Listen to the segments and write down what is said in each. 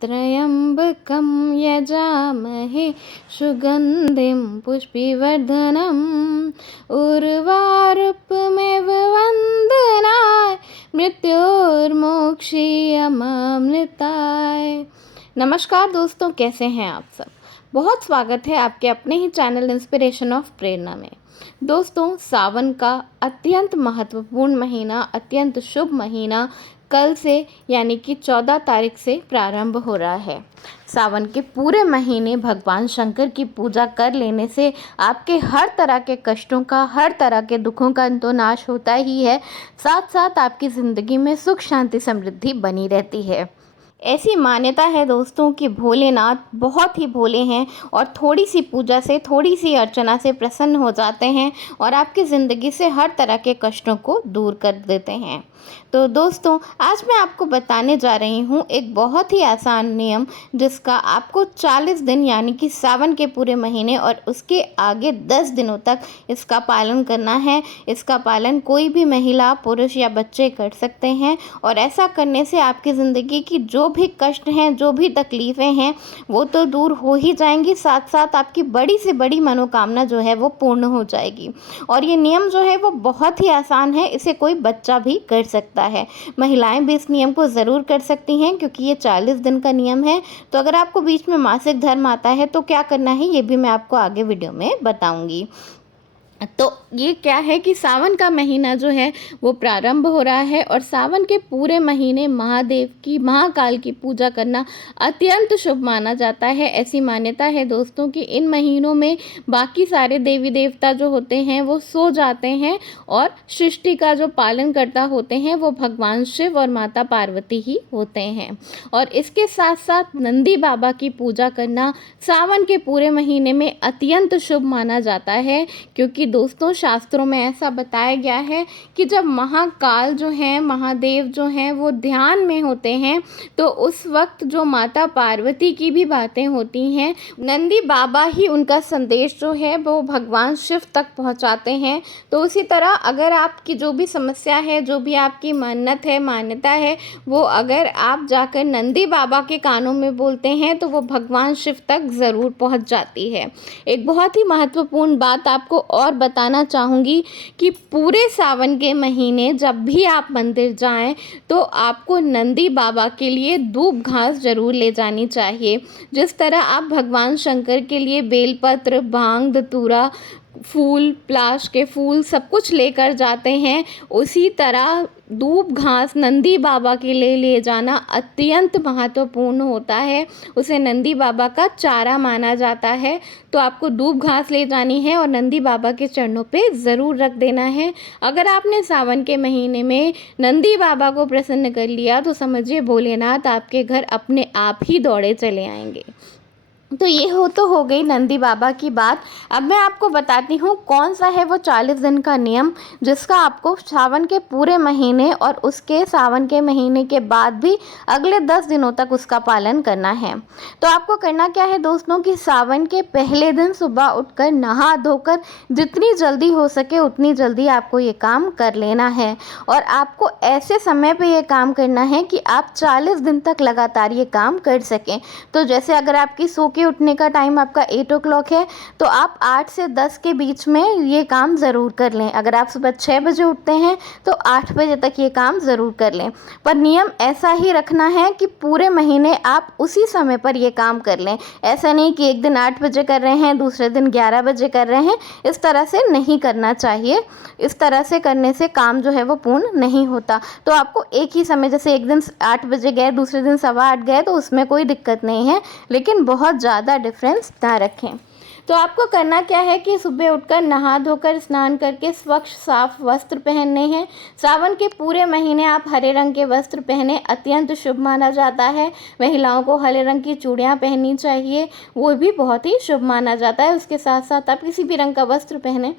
त्र्यम्बकं यजामहे सुगन्धिं पुष्टिवर्धनम् उर्वारुकमेव वन्दनाय मृत्योर्मोक्षीयमामृताय। नमस्कार दोस्तों, कैसे हैं आप सब। बहुत स्वागत है आपके अपने ही चैनल इंस्पिरेशन ऑफ प्रेरणा में। दोस्तों, सावन का अत्यंत महत्वपूर्ण महीना, अत्यंत शुभ महीना कल से यानी कि 14 तारीख से प्रारंभ हो रहा है। सावन के पूरे महीने भगवान शंकर की पूजा कर लेने से आपके हर तरह के कष्टों का, हर तरह के दुखों का तो नाश होता ही है, साथ साथ आपकी ज़िंदगी में सुख शांति समृद्धि बनी रहती है। ऐसी मान्यता है दोस्तों कि भोलेनाथ बहुत ही भोले हैं और थोड़ी सी पूजा से, थोड़ी सी अर्चना से प्रसन्न हो जाते हैं और आपकी ज़िंदगी से हर तरह के कष्टों को दूर कर देते हैं। तो दोस्तों, आज मैं आपको बताने जा रही हूँ एक बहुत ही आसान नियम, जिसका आपको 40 दिन यानी कि सावन के पूरे महीने और उसके आगे 10 दिनों तक इसका पालन करना है। इसका पालन कोई भी महिला, पुरुष या बच्चे कर सकते हैं और ऐसा करने से आपकी ज़िंदगी की जो भी कष्ट हैं, जो भी तकलीफ़ें हैं, वो तो दूर हो ही जाएंगी, साथ साथ आपकी बड़ी से बड़ी मनोकामना जो है वो पूर्ण हो जाएगी। और ये नियम जो है वो बहुत ही आसान है, इसे कोई बच्चा भी कर सकता है। महिलाएं भी इस नियम को ज़रूर कर सकती हैं क्योंकि ये 40 दिन का नियम है। तो अगर आपको बीच में मासिक धर्म आता है तो क्या करना है, ये भी मैं आपको आगे वीडियो में बताऊंगी। तो ये क्या है कि सावन का महीना जो है वो प्रारंभ हो रहा है और सावन के पूरे महीने महादेव की, महाकाल की पूजा करना अत्यंत शुभ माना जाता है। ऐसी मान्यता है दोस्तों कि इन महीनों में बाकी सारे देवी देवता जो होते हैं वो सो जाते हैं और सृष्टि का जो पालन करता होते हैं वो भगवान शिव और माता पार्वती ही होते हैं। और इसके साथ साथ नंदी बाबा की पूजा करना सावन के पूरे महीने में अत्यंत शुभ माना जाता है, क्योंकि दोस्तों शास्त्रों में ऐसा बताया गया है कि जब महाकाल जो हैं, महादेव जो हैं, वो ध्यान में होते हैं तो उस वक्त जो माता पार्वती की भी बातें होती हैं, नंदी बाबा ही उनका संदेश जो है वो भगवान शिव तक पहुंचाते हैं। तो उसी तरह अगर आपकी जो भी समस्या है, जो भी आपकी मन्नत है, मान्यता है, वो अगर आप जाकर नंदी बाबा के कानों में बोलते हैं तो वो भगवान शिव तक ज़रूर पहुंच जाती है। एक बहुत ही महत्वपूर्ण बात आपको और बताना चाहूँगी कि पूरे सावन के महीने जब भी आप मंदिर जाएं तो आपको नंदी बाबा के लिए दूब घास जरूर ले जानी चाहिए। जिस तरह आप भगवान शंकर के लिए बेलपत्र, भांग, धतूरा, फूल, प्लाश के फूल सब कुछ लेकर जाते हैं, उसी तरह दूब घास नंदी बाबा के लिए ले जाना अत्यंत महत्वपूर्ण होता है। उसे नंदी बाबा का चारा माना जाता है। तो आपको दूब घास ले जानी है और नंदी बाबा के चरणों पे ज़रूर रख देना है। अगर आपने सावन के महीने में नंदी बाबा को प्रसन्न कर लिया तो समझिए भोलेनाथ आपके घर अपने आप ही दौड़े चले आएंगे। तो ये हो गई नंदी बाबा की बात। अब मैं आपको बताती हूँ कौन सा है वो 40 दिन का नियम, जिसका आपको सावन के पूरे महीने और उसके सावन के महीने के बाद भी अगले 10 दिनों तक उसका पालन करना है। तो आपको करना क्या है दोस्तों कि सावन के पहले दिन सुबह उठकर नहा धोकर जितनी जल्दी हो सके उतनी जल्दी आपको ये काम कर लेना है। और आपको ऐसे समय पे ये काम करना है कि आप 40 दिन तक लगातार ये काम कर सकें। तो जैसे अगर आपकी सो के उठने का टाइम आपका 8 o'clock है तो आप 8 से 10 के बीच में ये काम ज़रूर कर लें। अगर आप सुबह 6 बजे उठते हैं तो 8 बजे तक ये काम ज़रूर कर लें। पर नियम ऐसा ही रखना है कि पूरे महीने आप उसी समय पर ये काम कर लें। ऐसा नहीं कि एक दिन 8 बजे कर रहे हैं, दूसरे दिन 11 बजे कर रहे हैं, इस तरह से नहीं करना चाहिए। इस तरह से करने से काम जो है वो पूर्ण नहीं होता। तो आपको एक ही समय, जैसे एक दिन 8 बजे गए, दूसरे दिन 8:15 गए, तो उसमें कोई दिक्कत नहीं है, लेकिन बहुत ज़्यादा डिफरेंस ना रखें। तो आपको करना क्या है कि सुबह उठकर नहा धोकर स्नान करके स्वच्छ साफ वस्त्र पहनने हैं। सावन के पूरे महीने आप हरे रंग के वस्त्र पहने, अत्यंत शुभ माना जाता है। महिलाओं को हरे रंग की चूड़ियाँ पहननी चाहिए, वो भी बहुत ही शुभ माना जाता है। उसके साथ साथ आप किसी भी रंग का वस्त्र पहने,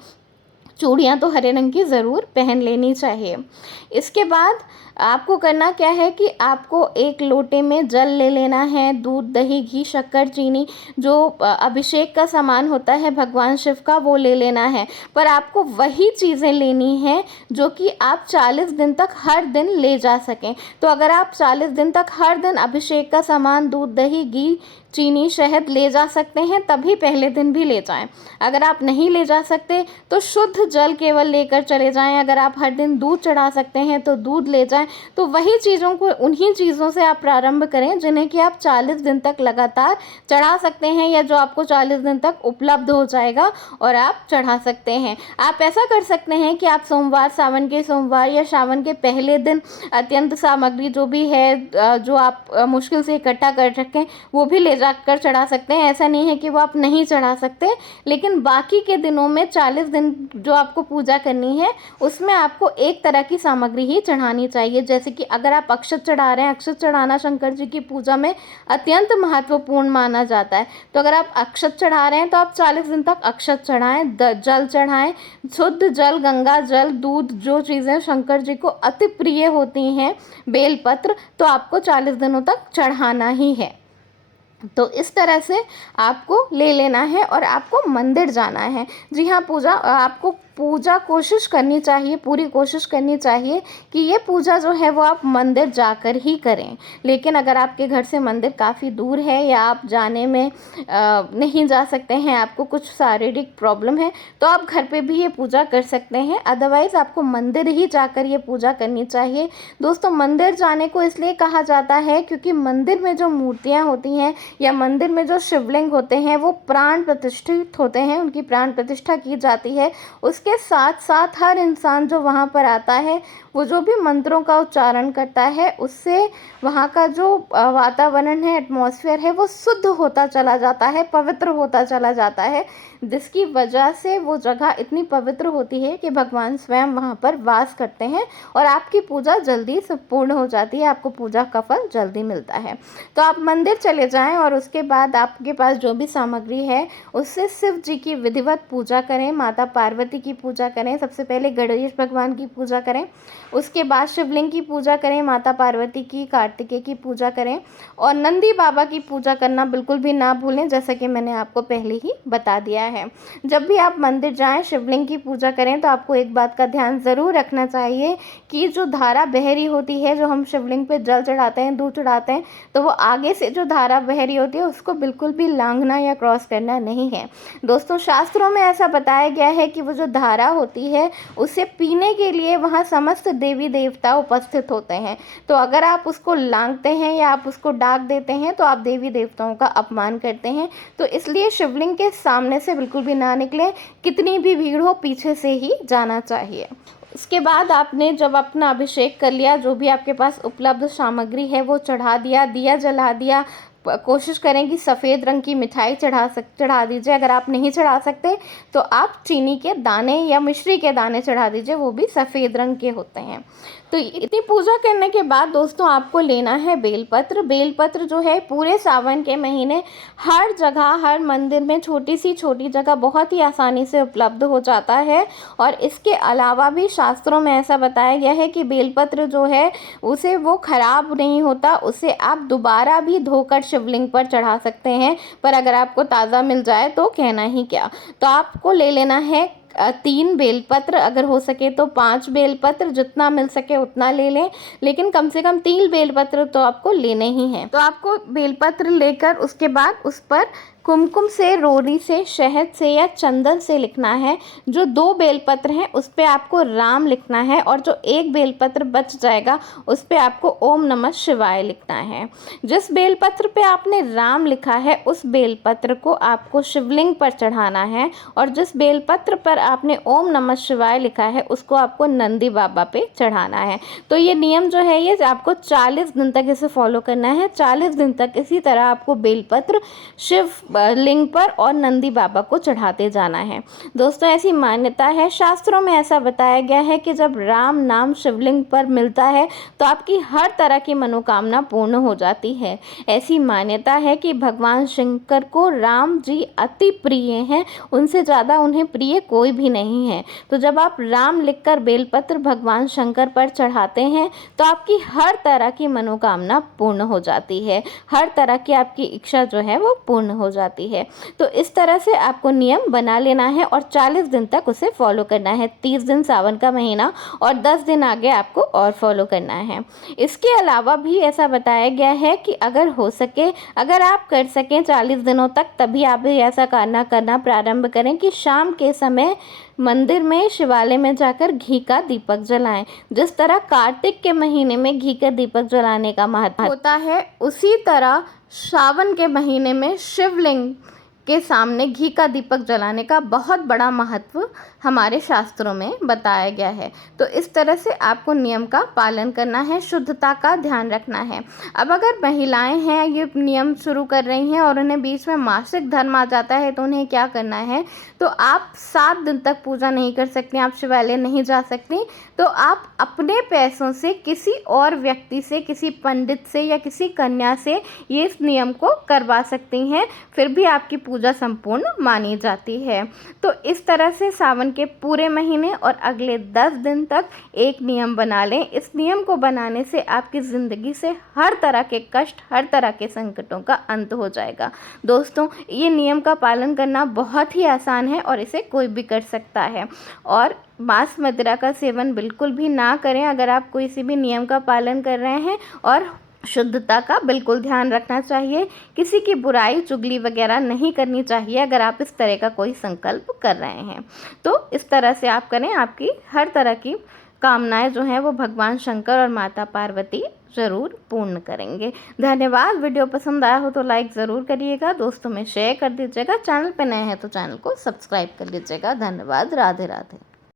चूड़ियाँ तो हरे रंग की ज़रूर पहन लेनी चाहिए। इसके बाद आपको करना क्या है कि आपको एक लोटे में जल ले लेना है, दूध, दही, घी, शक्कर, चीनी, जो अभिषेक का सामान होता है भगवान शिव का, वो ले लेना है। पर आपको वही चीज़ें लेनी हैं जो कि आप 40 दिन तक हर दिन ले जा सकें। तो अगर आप 40 दिन तक हर दिन अभिषेक का सामान, दूध, दही, घी, चीनी, शहद ले जा सकते हैं तभी पहले दिन भी ले जाएं। अगर आप नहीं ले जा सकते तो शुद्ध जल केवल लेकर चले जाएं। अगर आप हर दिन दूध चढ़ा सकते हैं तो दूध ले जाएं। तो वही चीज़ों को, उन्हीं चीज़ों से आप प्रारंभ करें जिन्हें कि आप 40 दिन तक लगातार चढ़ा सकते हैं, या जो आपको 40 दिन तक उपलब्ध हो जाएगा और आप चढ़ा सकते हैं। आप ऐसा कर सकते हैं कि आप सोमवार, सावन के सोमवार या सावन के पहले दिन अत्यंत सामग्री जो भी है, जो आप मुश्किल से इकट्ठा कर सकें, वो भी ले जाकर चढ़ा सकते हैं। ऐसा नहीं है कि वो आप नहीं चढ़ा सकते, लेकिन बाकी के दिनों में 40 दिन जो आपको पूजा करनी है उसमें आपको एक तरह की सामग्री ही चढ़ानी चाहिए। जैसे कि अगर आप अक्षत चढ़ा रहे हैं, अक्षत चढ़ाना शंकर जी की पूजा में अत्यंत महत्वपूर्ण माना जाता है। तो अगर आप अक्षत चढ़ा रहे हैं तो आप 40 दिन तक अक्षत चढ़ाएं, जल चढ़ाएं, शुद्ध जल, गंगा जल, दूध, जो चीज़ें शंकर जी को अति प्रिय होती हैं, बेलपत्र, तो आपको 40 दिनों तक चढ़ाना ही है। तो इस तरह से आपको ले लेना है और आपको मंदिर जाना है। जी हाँ, आपको पूजा कोशिश करनी चाहिए, पूरी कोशिश करनी चाहिए कि ये पूजा जो है वो आप मंदिर जाकर ही करें। लेकिन अगर आपके घर से मंदिर काफ़ी दूर है या आप जाने में नहीं जा सकते हैं, आपको कुछ शारीरिक प्रॉब्लम है, तो आप घर पे भी ये पूजा कर सकते हैं। अदरवाइज़ आपको मंदिर ही जाकर ये पूजा करनी चाहिए। दोस्तों, मंदिर जाने को इसलिए कहा जाता है क्योंकि मंदिर में जो मूर्तियाँ होती हैं या मंदिर में जो शिवलिंग होते हैं वो प्राण प्रतिष्ठित होते हैं, उनकी प्राण प्रतिष्ठा की जाती है। उसके साथ साथ हर इंसान जो वहाँ पर आता है वो जो भी मंत्रों का उच्चारण करता है, उससे वहाँ का जो वातावरण है, एटमॉस्फेयर है, वो शुद्ध होता चला जाता है, पवित्र होता चला जाता है, जिसकी वजह से वो जगह इतनी पवित्र होती है कि भगवान स्वयं वहाँ पर वास करते हैं और आपकी पूजा जल्दी संपूर्ण हो जाती है, आपको पूजा का फल जल्दी मिलता है। तो आप मंदिर चले जाएं और उसके बाद आपके पास जो भी सामग्री है उससे शिव जी की विधिवत पूजा करें, माता पार्वती की पूजा करें, सबसे पहले गणेश भगवान की पूजा करें, उसके बाद शिवलिंग की पूजा करें, माता पार्वती की, कार्तिकेय की पूजा करें और नंदी बाबा की पूजा करना बिल्कुल भी ना भूलें, जैसा कि मैंने आपको पहले ही बता दिया है। जब भी आप मंदिर जाएं, शिवलिंग की पूजा करें, तो आपको एक बात का ध्यान ज़रूर रखना चाहिए कि जो धारा बह रही होती है, जो हम शिवलिंग पे जल चढ़ाते हैं, दूध चढ़ाते हैं, तो वो आगे से जो धारा बह रही होती है उसको बिल्कुल भी लांघना या क्रॉस करना नहीं है। दोस्तों, शास्त्रों में ऐसा बताया गया है कि वो जो धारा होती है उसे पीने के लिए वहाँ समस्त देवी देवता उपस्थित होते हैं। तो अगर आप उसको लांघते हैं या आप उसको डाक देते हैं तो आप देवी देवताओं का अपमान करते हैं। तो इसलिए शिवलिंग के सामने से बिल्कुल भी ना निकलें, कितनी भी भीड़ हो पीछे से ही जाना चाहिए। इसके बाद आपने जब अपना अभिषेक कर लिया, जो भी आपके पास उपलब्ध सामग्री है वो चढ़ा दिया, दिया जला दिया, कोशिश करें कि सफ़ेद रंग की मिठाई चढ़ा दीजिए। अगर आप नहीं चढ़ा सकते तो आप चीनी के दाने या मिश्री के दाने चढ़ा दीजिए, वो भी सफ़ेद रंग के होते हैं। तो इतनी पूजा करने के बाद दोस्तों आपको लेना है बेलपत्र। बेलपत्र जो है पूरे सावन के महीने हर जगह, हर मंदिर में छोटी सी छोटी जगह बहुत ही आसानी से उपलब्ध हो जाता है। और इसके अलावा भी शास्त्रों में ऐसा बताया गया है कि बेलपत्र जो है उसे वो ख़राब नहीं होता, उसे आप दोबारा भी धोकर शिवलिंग पर चढ़ा सकते हैं। पर अगर आपको ताज़ा मिल जाए तो कहना ही क्या। तो आपको ले लेना है 3 बेलपत्र, अगर हो सके तो 5 बेलपत्र, जितना मिल सके उतना ले लें, लेकिन कम से कम 3 बेलपत्र तो आपको लेने ही हैं। तो आपको बेलपत्र लेकर उसके बाद उस पर कुमकुम से, रोड़ी से, शहद से या चंदन से लिखना है। जो 2 बेलपत्र हैं उस पे आपको राम लिखना है और जो 1 बेलपत्र बच जाएगा उस पे आपको ओम नमः शिवाय लिखना है। जिस बेलपत्र पे आपने राम लिखा है उस बेलपत्र को आपको शिवलिंग पर चढ़ाना है और जिस बेलपत्र पर आपने ओम नमः शिवाय लिखा है उसको आपको नंदी बाबा पे चढ़ाना है। तो ये नियम जो है ये आपको 40 दिन तक इसे फॉलो करना है। 40 दिन तक इसी तरह आपको बेलपत्र शिव लिंग पर और नंदी बाबा को चढ़ाते जाना है। दोस्तों ऐसी मान्यता है, शास्त्रों में ऐसा बताया गया है कि जब राम नाम शिवलिंग पर मिलता है तो आपकी हर तरह की मनोकामना पूर्ण हो जाती है। ऐसी मान्यता है कि भगवान शंकर को राम जी अति प्रिय हैं, उनसे ज़्यादा उन्हें प्रिय कोई भी नहीं है। तो जब आप राम लिखकर बेलपत्र भगवान शंकर पर चढ़ाते हैं तो आपकी हर तरह की मनोकामना पूर्ण हो जाती है, हर तरह की आपकी इच्छा जो है वो पूर्ण हो जाती है। तो इस तरह से आपको नियम बना लेना है और 40 दिन तक उसे फॉलो करना है। 30 दिन सावन का महीना और 10 दिन आगे आपको और फॉलो करना है। इसके अलावा भी ऐसा बताया गया है कि अगर हो सके, अगर आप कर सकें 40 दिनों तक, तभी आप भी ऐसा करना प्रारंभ करें कि शाम के समय मंदिर में, शिवालय में जाकर घी का दीपक जलाएं। जिस तरह कार्तिक के महीने में घी का दीपक जलाने का महत्व होता है, उसी तरह सावन के महीने में शिवलिंग के सामने घी का दीपक जलाने का बहुत बड़ा महत्व हमारे शास्त्रों में बताया गया है। तो इस तरह से आपको नियम का पालन करना है, शुद्धता का ध्यान रखना है। अब अगर महिलाएं हैं, ये नियम शुरू कर रही हैं और उन्हें बीच में मासिक धर्म आ जाता है, तो उन्हें क्या करना है, तो आप 7 दिन तक पूजा नहीं कर सकती, आप शिवालय नहीं जा सकती। तो आप अपने पैसों से किसी और व्यक्ति से, किसी पंडित से या किसी कन्या से ये इस नियम को करवा सकती हैं, फिर भी आपकी पूजा संपूर्ण मानी जाती है। तो इस तरह से सावन के पूरे महीने और अगले 10 दिन तक एक नियम बना लें। इस नियम को बनाने से आपकी ज़िंदगी से हर तरह के कष्ट, हर तरह के संकटों का अंत हो जाएगा। दोस्तों ये नियम का पालन करना बहुत ही आसान है और इसे कोई भी कर सकता है। और मांस मदिरा का सेवन बिल्कुल भी ना करें अगर आप किसी भी नियम का पालन कर रहे हैं, और शुद्धता का बिल्कुल ध्यान रखना चाहिए। किसी की बुराई, चुगली वगैरह नहीं करनी चाहिए अगर आप इस तरह का कोई संकल्प कर रहे हैं। तो इस तरह से आप करें, आपकी हर तरह की कामनाएं जो हैं वो भगवान शंकर और माता पार्वती ज़रूर पूर्ण करेंगे। धन्यवाद। वीडियो पसंद आया हो तो लाइक ज़रूर करिएगा, दोस्तों में शेयर कर दीजिएगा। चैनल पर नए हैं तो चैनल को सब्सक्राइब कर लीजिएगा। धन्यवाद। राधे राधे।